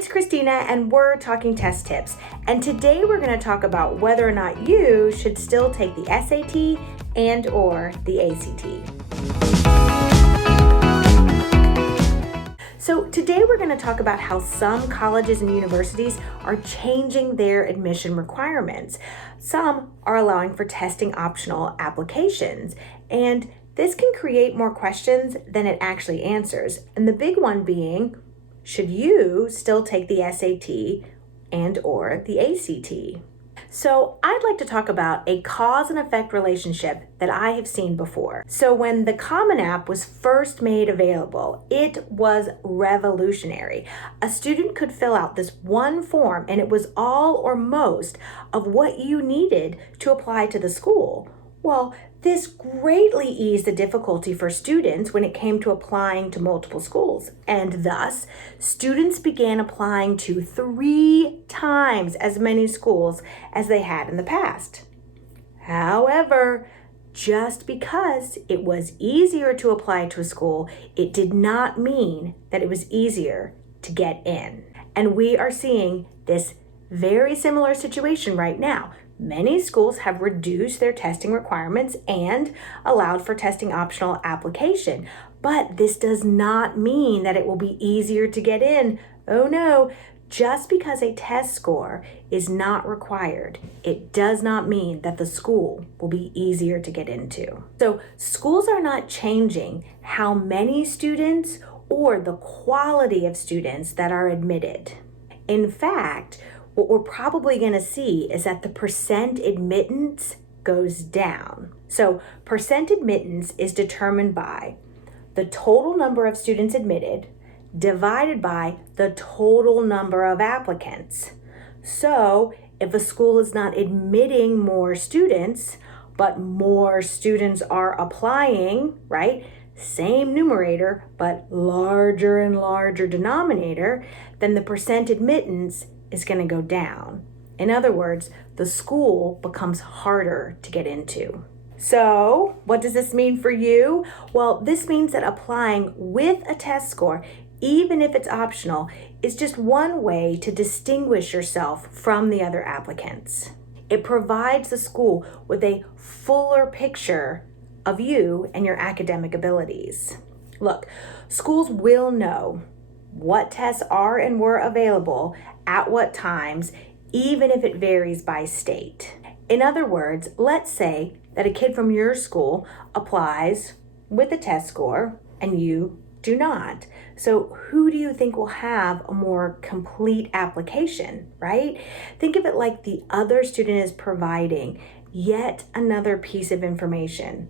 it's Christina and we're talking test tips. And today we're going to talk about whether or not you should still take the SAT and or the ACT. So today we're going to talk about how some colleges and universities are changing their admission requirements. Some are allowing for testing optional applications, and this can create more questions than it actually answers. And the big one being, should you still take the SAT and or the ACT? So I'd like to talk about a cause and effect relationship that I have seen before. So when the Common App was first made available, it was revolutionary. A student could fill out this one form and it was all or most of what you needed to apply to the school. Well, this greatly eased the difficulty for students when it came to applying to multiple schools, and thus, students began applying to 3 times as many schools as they had in the past. However, just because it was easier to apply to a school, it did not mean that it was easier to get in. And we are seeing this very similar situation right now. Many schools have reduced their testing requirements and allowed for testing optional application, but this does not mean that it will be easier to get in. Oh no, just because a test score is not required, it does not mean that the school will be easier to get into. So schools are not changing how many students or the quality of students that are admitted. In fact, what we're probably going to see is that the percent admittance goes down. So percent admittance is determined by the total number of students admitted divided by the total number of applicants. So if a school is not admitting more students, but more students are applying, right? Same numerator, but larger and larger denominator, then the percent admittance is going to go down. In other words, the school becomes harder to get into. So, what does this mean for you? Well, this means that applying with a test score, even if it's optional, is just one way to distinguish yourself from the other applicants. It provides the school with a fuller picture of you and your academic abilities. Look, schools will know what tests are and were available at what times, even if it varies by state. In other words, let's say that a kid from your school applies with a test score and you do not. So who do you think will have a more complete application, right? Think of it like the other student is providing yet another piece of information,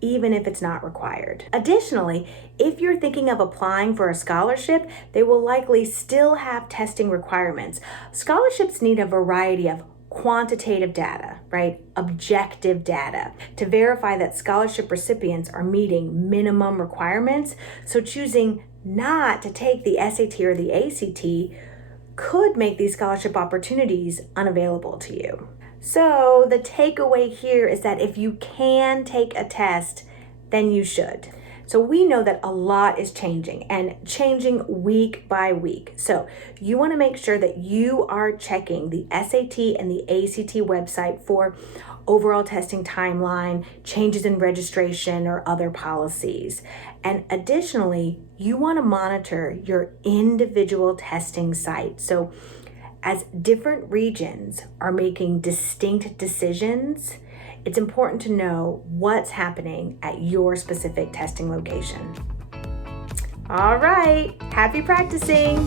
even if it's not required. Additionally, if you're thinking of applying for a scholarship, they will likely still have testing requirements. Scholarships need a variety of quantitative data, right? Objective data to verify that scholarship recipients are meeting minimum requirements. So choosing not to take the SAT or the ACT could make these scholarship opportunities unavailable to you. So the takeaway here is that if you can take a test, then you should. So we know that a lot is changing and changing week by week. So you want to make sure that you are checking the SAT and the ACT website for overall testing timeline, changes in registration, or other policies. And additionally, you want to monitor your individual testing site. So as different regions are making distinct decisions, it's important to know what's happening at your specific testing location. All right, happy practicing.